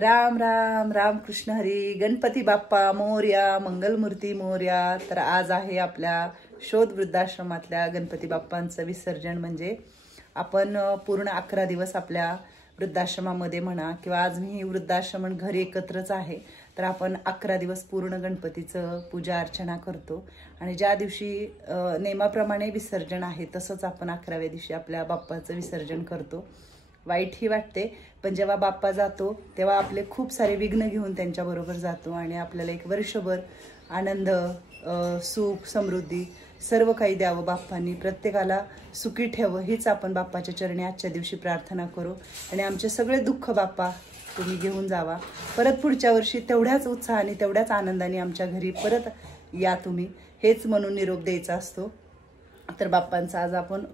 राम राम राम कृष्ण हरी. गणपती बाप्पा मोरया, मंगलमूर्ती मोरया. तर आज आहे आपल्या शोध वृद्धाश्रमातल्या गणपती बाप्पांचं विसर्जन. म्हणजे आपण पूर्ण 11 दिवस आपल्या वृद्धाश्रमामध्ये म्हणा किंवा आज मी वृद्धाश्रम घरी एकत्रच आहे, तर आपण 11 दिवस पूर्ण गणपतीचं पूजा अर्चना करतो. आणि ज्या दिवशी नेमाप्रमाणे विसर्जन आहे तसंच आपण 11व्या दिवशी आपल्या बाप्पाचं विसर्जन करतो. वाईटही वाटते, पण जेव्हा बाप्पा जातो तेव्हा आपले खूप सारे विघ्न घेऊन त्यांच्याबरोबर जातो आणि आपल्याला एक वर्षभर आनंद, सुख, समृद्धी सर्व काही द्यावं बाप्पांनी. प्रत्येकाला सुखी ठेवं हीच आपण बाप्पाच्या चरणी आजच्या दिवशी प्रार्थना करू. आणि आमचे सगळे दुःख बाप्पा तुम्ही घेऊन जावा. परत पुढच्या वर्षी तेवढ्याच उत्साहाने तेवढ्याच आनंदाने आमच्या घरी परत या तुम्ही, हेच म्हणून निरोप द्यायचा असतो. तर बाप्पांचं आज आपण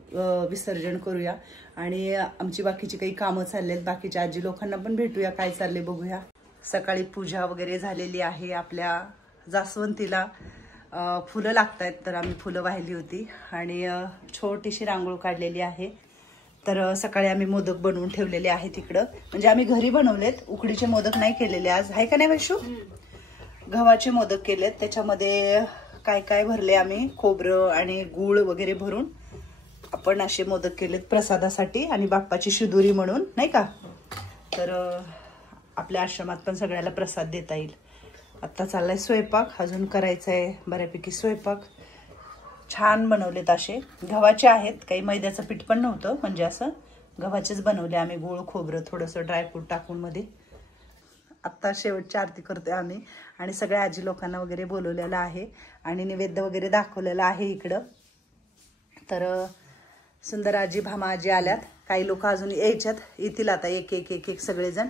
विसर्जन करूया आणि आमची बाकीची काही कामं चाललेत. बाकीच्या आजी लोकांना पण भेटूया, काय चालले बघूया. सकाळी पूजा वगैरे झालेली आहे. आपल्या जास्वंतीला फुलं लागतायत, तर आम्ही फुलं वाहिली होती आणि छोटीशी रांगोळ काढलेली आहे. तर सकाळी आम्ही मोदक बनवून ठेवलेले आहेत इकडं. म्हणजे आम्ही घरी बनवलेत, उकडीचे मोदक नाही केलेले आज. आहे का नाही वैशू? गव्हाचे मोदक केलेत. त्याच्यामध्ये काय काय भरले आम्ही, खोबरं आणि गूळ वगैरे भरून आपण असे मोदक केलेत प्रसादासाठी आणि बाप्पाची शिदुरी म्हणून, नाही का. तर आपल्या आश्रमात पण सगळ्याला प्रसाद देता येईल. आत्ता चाललाय स्वयंपाक, अजून करायचा आहे बऱ्यापैकी स्वयंपाक. छान बनवलेत असे, गव्हाचे आहेत, काही मैद्याचं पीठ पण नव्हतं, म्हणजे असं गव्हाचेच बनवले आम्ही. गूळ, खोबरं, थोडंसं ड्रायफ्रूट टाकून मध्ये. आत्ता शेवटची आरती करतोय आम्ही आणि सगळ्या आजी लोकांना वगैरे बोलवलेलं आहे आणि नैवेद्य वगैरे दाखवलेला आहे इकडं. तर सुंदर आजी, भामा आजी आल्यात. काही लोक अजून यायच्यात, येतील आता एक एक एक एक सगळेजण.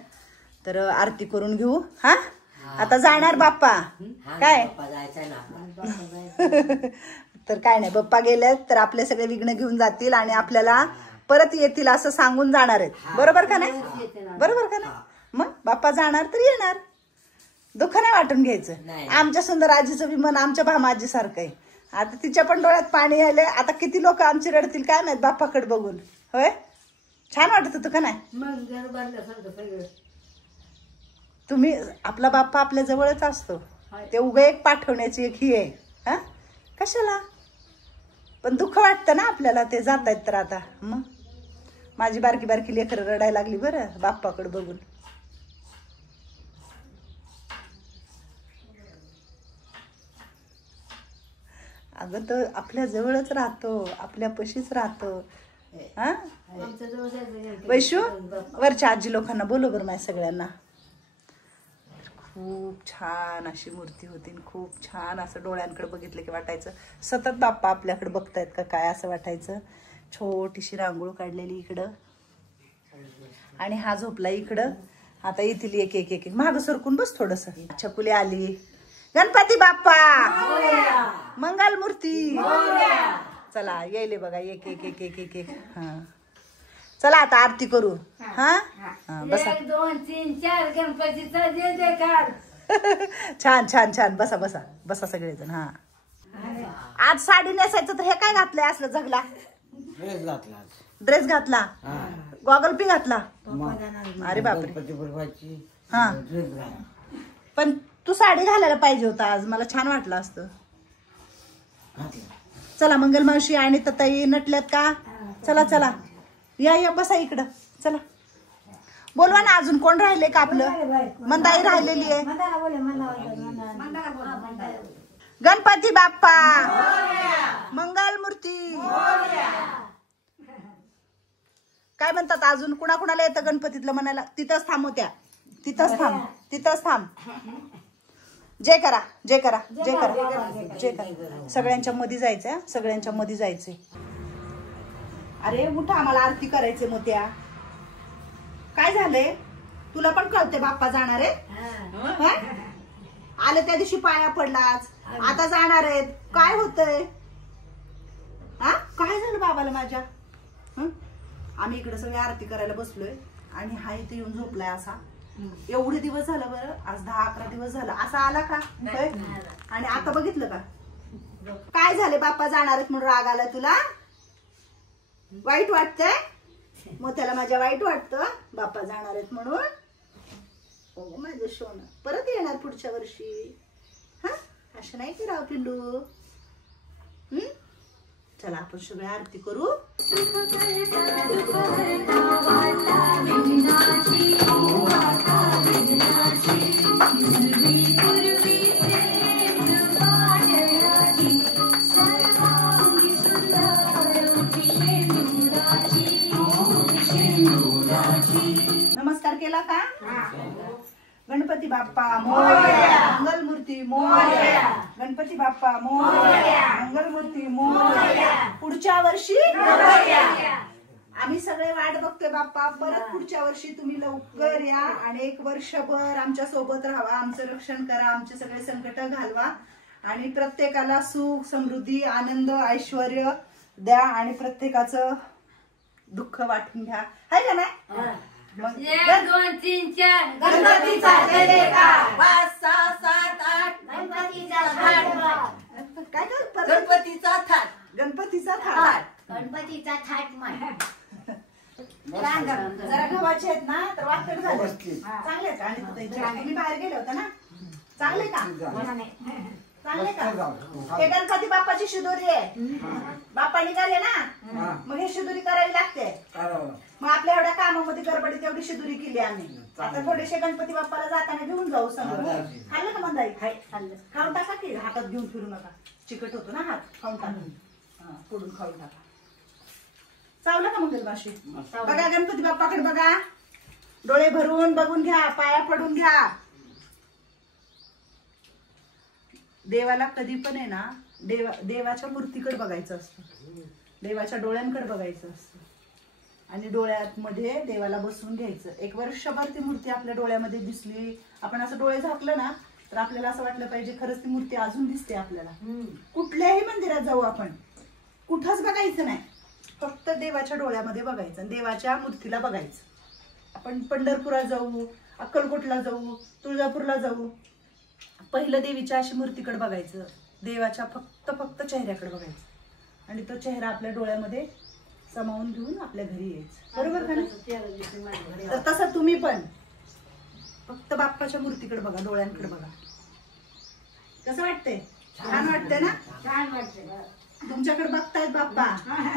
तर आरती करून घेऊ. हा, आता जाणार बाप्पा काय? तर काय नाही, बाप्पा गेलेत तर आपले सगळे विघ्न घेऊन जातील आणि आपल्याला परत येतील असं सांगून जाणार आहेत. बरोबर का नाही? बरोबर का नाही? मग बाप्पा जाणार तर येणार, दुःख नाही वाटून घ्यायचं. आमच्या सुंदर आजीचं बी मन आमच्या भामाजी सारखं आहे. आता तिच्या पण डोळ्यात पाणी आले. आता किती लोक आमची रडतील काय माहित बाप्पाकडे बघून. होय, छान वाटत होतं का नाही? तुम्ही, आपला बाप्पा आपल्या जवळच असतो. ते उभे एक पाठवण्याची एक ही आहे. हा, कशाला पण दुःख वाटतं ना आपल्याला, ते जात आहेत तर. आता मग माझी बारकी बारकी लेकरं रडायला लागली बरं बाप्पाकडे बघून. अगं तो आपल्या जवळच राहतो, आपल्या पशीच राहतो. हा वैशू, वरच्या आजी लोकांना बोलव बरं माझ्या सगळ्यांना. खूप छान अशी मूर्ती होती, खूप छान असं डोळ्यांकडे बघितलं की वाटायचं सतत बाप्पा आपल्याकडे बघतायत का काय असं वाटायचं. छोटीशी रांगोळ काढलेली इकडं आणि हा झोपला इकडं. आता येथील एक एक एक मागं सरकून बस थोडस. छकुली आली. गणपती बाप्पा मंगल मूर्ती. चला यायले बघा एक एक एक एक एक एक. हा चला आता आरती करू. हा बसा. 1 2 3 4 गणपतीचा जय जयकार. छान छान छान. बसा बसा बसा सगळेजण. हा आज साडी नेसायचं तर हे काय घातलंय असलं जगला? ड्रेस घातला. ड्रेस घातला, गॉगल पी घातला. अरे बापरे. हा पण तू साडी घालायला पाहिजे होता आज, मला छान वाटलं असतं. चला मंगल मावशी आणि तताई नटल्यात का? चला चला या या बसा इकडं. चला बोलवा ना, अजून कोण राहिले का? आपलं मंदाई राहिलेली आहे. गणपती बाप्पा मंगल मूर्ती. काय म्हणतात अजून? कुणाकुणाला येतं गणपतीतलं म्हणायला? तिथंच थांब होत्या, तिथंच थांब, तिथंच थांब. जय करा, जय करा, जय करा, जय करा. सगळ्यांच्या मध्ये जायचंय, सगळ्यांच्या मध्ये जायचंय. अरे उठा, आम्हाला आरती करायचे मोत्या. काय झालंय तुला पण कळते बाप्पा जाणार आहे? आले त्या दिवशी पाया पडलाच, आता जाणार आहेत. काय होतंय? हा काय झालं बाबाला माझ्या? आम्ही इकडे सगळे आरती करायला बसलोय आणि हा इथे येऊन झोपलाय असा. एवढे दिवस झालं बरं, आज 10-11 दिवस झालं असा आला का? आणि आता बघितलं का काय झाले? बाप्पा जाणार आहेत म्हणून राग आलाय तुला? वाईट वाटतंय? मोत्याला माझ्या वाईट वाटतं बाप्पा जाणार आहेत म्हणून? हो माझं सोनं परत येणार पुढच्या वर्षी. हा असं नाही की राव पिल्लू. चला आपण सगळे आरती करू. नमस्कार केला का? गणपती बाप्पा मोरया, मंगलमूर्ती मोरया, गणपती बाप्पा मोरया, मंगलमूर्ती मोरया. पुढच्या वर्षी आम्ही सगळे वाट बघतोय बाप्पा. परत पुढच्या वर्षी तुम्ही लवकर या आणि 1 वर्षभर आमच्या सोबत राहा, आमचं रक्षण करा, आमचे सगळे संकट घालवा आणि प्रत्येकाला सुख समृद्धी आनंद ऐश्वर्य द्या आणि प्रत्येकाचं दुःख वाटून घ्या. हाय का नाही? 1 2 3 4 गणपतीचा जय जयकार. 5 6 7 8 गणपतीचा थाट. काय कर गणपतीचा थाट. गणपतीचा थाट. गणपतीचा थाट माय. जरा गव्हाचे आहेत ना तर वाटत झाले. चांगले आहेत. आणि तुम्ही बाहेर गेले होते ना. चांगले का? चांगले का? हे गणपती बाप्पाची शिदोरी आहे. बाप्पा निघाले ना मग हे शिदोरी करावी लागते. मग आपल्या एवढ्या कामामध्ये गडबडीत एवढी शिदोरी केली आम्ही. आता थोडेसे गणपती बाप्पाला जाताना घेऊन जाऊ सगळं. खाल्लं का मंदाई? खाऊन टाका की. हातात घेऊन फिरू नका. चिकट होतो ना हात. खाऊन टाका. फोडून खाऊन टाका. चावलं का मंगलमाशी? बघा गणपती बाप्पाकडे बघा. डोळे भरून बघून घ्या. पाया पडून घ्या. देवाला कधी पण आहे ना देवाच्या मूर्तीकडे बघायचं असतं. देवाच्या डोळ्यांकडे बघायचं असतं आणि डोळ्यात मध्ये देवाला बसवून घ्यायचं. 1 वर्षभर ती मूर्ती आपल्या डोळ्यामध्ये दिसली. आपण असं डोळे झाकलं ना तर आपल्याला असं वाटलं पाहिजे खरंच ती मूर्ती अजून दिसते आपल्याला. कुठल्याही मंदिरात जाऊ आपण कुठंच बघायचं नाही. फक्त देवाच्या डोळ्यामध्ये बघायचं. देवाच्या मूर्तीला बघायचं. आपण पंढरपुरात जाऊ, अक्कलकोटला जाऊ, तुळजापूरला जाऊ, पहिलं देवीच्या अशी मूर्तीकडे बघायचं. देवाच्या फक्त चेहऱ्याकडे बघायचं आणि तो चेहरा आपल्या डोळ्यामध्ये समावून घेऊन आपल्या घरी यायचं. बरोबर का ना? तर तसं तुम्ही पण फक्त बाप्पाच्या मूर्तीकडे बघा. डोळ्यांकडे बघा. कसं वाटतंय? छान वाटतंय ना? छान वाटतं. तुमच्याकडे बघतायत बाप्पा.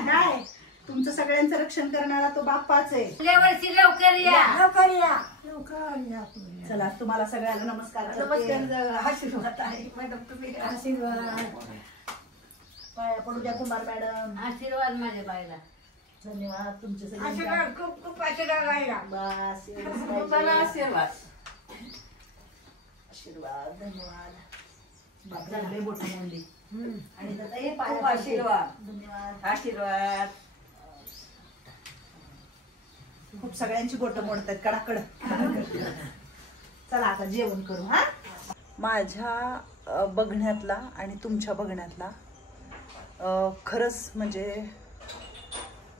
काय तुमचं सगळ्यांचं रक्षण करणारा तो बाप्पाच आहे. वर्षी लवकर या. लवकर या. चला तुम्हाला सगळ्यांना नमस्कार. आशीर्वाद आहे मॅडम. तुम्ही आशीर्वाद पाया पडू द्या कुमार मॅडम. आशीर्वाद माझ्या बाईला. धन्यवाद तुमचे सगळे. आशीर्वाद खूप खूप आशीर्वाद आहे. बस आशीर्वाद. आशीर्वाद. धन्यवाद. बापरे बोट मोडली. आणि खूप आशीर्वाद. धन्यवाद. आशीर्वाद. खूप सगळ्यांची बोट मोडतात कडाकड. चला आता जेवण करू. हा माझ्या बघण्यातला आणि तुमच्या बघण्यातला खरंच म्हणजे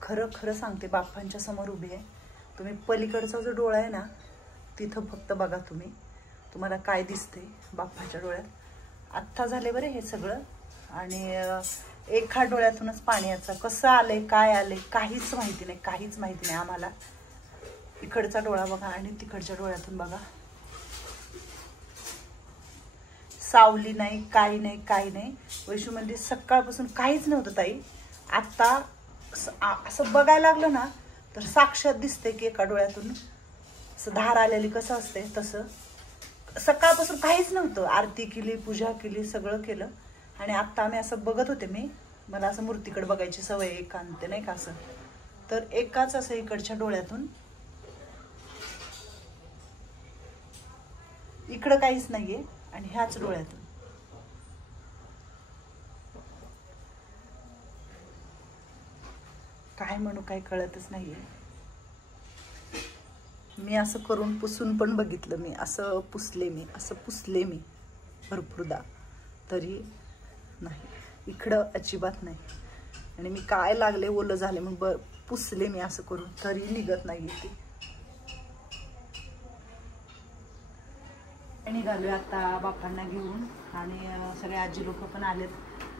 खरं सांगते बाप्पांच्या समोर उभी आहे. तुम्ही पलीकडचा जो डोळा आहे ना तिथं फक्त बघा. तुम्हाला काय दिसते बाप्पाच्या डोळ्यात. आत्ता झाले बरे हे सगळं आणि एका डोळ्यातूनच पाणी याचं. कसं आलंय काय आलंय काहीच माहिती नाही. काहीच माहिती नाही आम्हाला. इकडचा डोळा बघा आणि तिकडच्या डोळ्यातून बघा. सावली नाही काही नाही काही नाही. वैशू म्हणजे सकाळपासून काहीच नव्हतं ताई. आता असं बघायला लागलं ना तर साक्षात दिसते की एका डोळ्यातून असं धार आलेली कसं असते तसं. सकाळपासून काहीच नव्हतं. आरती केली, पूजा केली, सगळं केलं आणि आत्ता आम्ही असं बघत होते. मला असं मूर्तीकडे बघायची सवय एकांत नाही का असं. तर एकाच असं इकडच्या डोळ्यातून इकडं काहीच नाहीये आणि ह्याच डोळ्यातून काय म्हणू काय कळतच नाहीये. मी असं करून पुसून पण बघितलं. मी असं पुसले मी भरपूरदा तरी नाही. इकडं अजिबात नाही. आणि मी काय लागले ओलं झाले मग पुसले मी असं करून तरी निघत नाहीये ती. निघालोय आता बाप्पांना घेऊन आणि सगळे आजी लोक पण आलेत.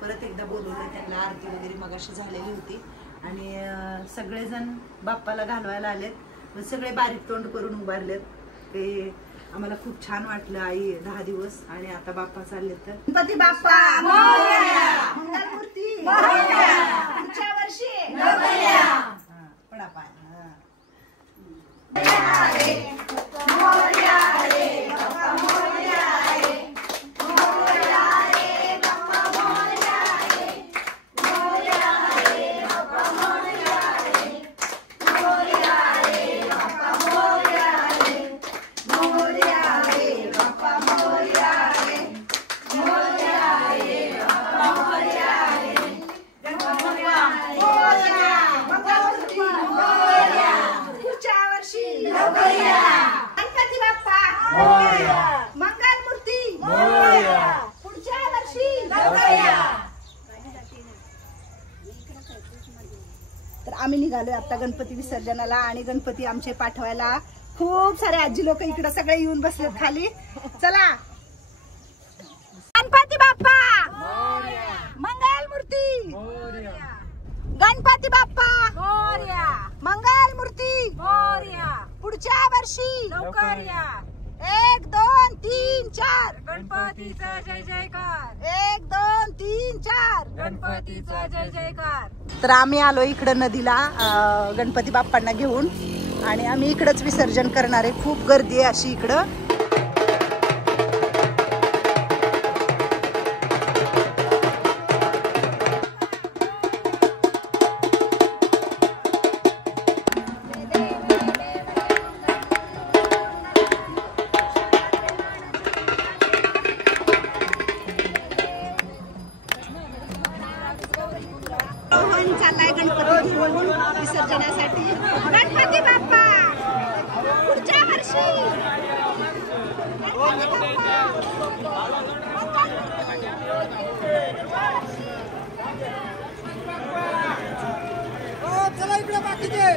परत एकदा बोलवलं त्यांना. आरती वगैरे मगाशी झालेली होती आणि सगळेजण बाप्पाला घालवायला आलेत. सगळे बारीक तोंड करून उभारलेत. ते आम्हाला खूप छान वाटलं आई 10 दिवस. आणि आता बाप्पा चालले तर गणपती बाप्पा मंगलमूर्ती पुढच्या वर्षी पडा पाय. गणपती बाप्पा मंगलमूर्ती पुढच्या वर्षी. तर आम्ही निघालोय आता गणपती विसर्जनाला. आणि गणपती आमचे पाठवायला खूप सारे आजी लोक इकडे सगळे येऊन बसलेत खाली. चला गणपती बाप्पा मंगलमूर्ती गणपती बाप्पा मंगलमूर्ती पुढच्या वर्षी लवकर या. 1 2 3 4 गणपतीचा जय जयकार. 1 2 3 4 गणपतीचा जय जयकार. तर आम्ही आलो इकडं नदीला गणपती बाप्पांना घेऊन. आणि आम्ही इकडंच विसर्जन करणार आहे. खूप गर्दी आहे अशी इकडं. चाललाय गणपती घेऊन विसर्जनासाठी. गणपती बाप्पा पुढच्या वर्षी. चला इकडे बाकीचे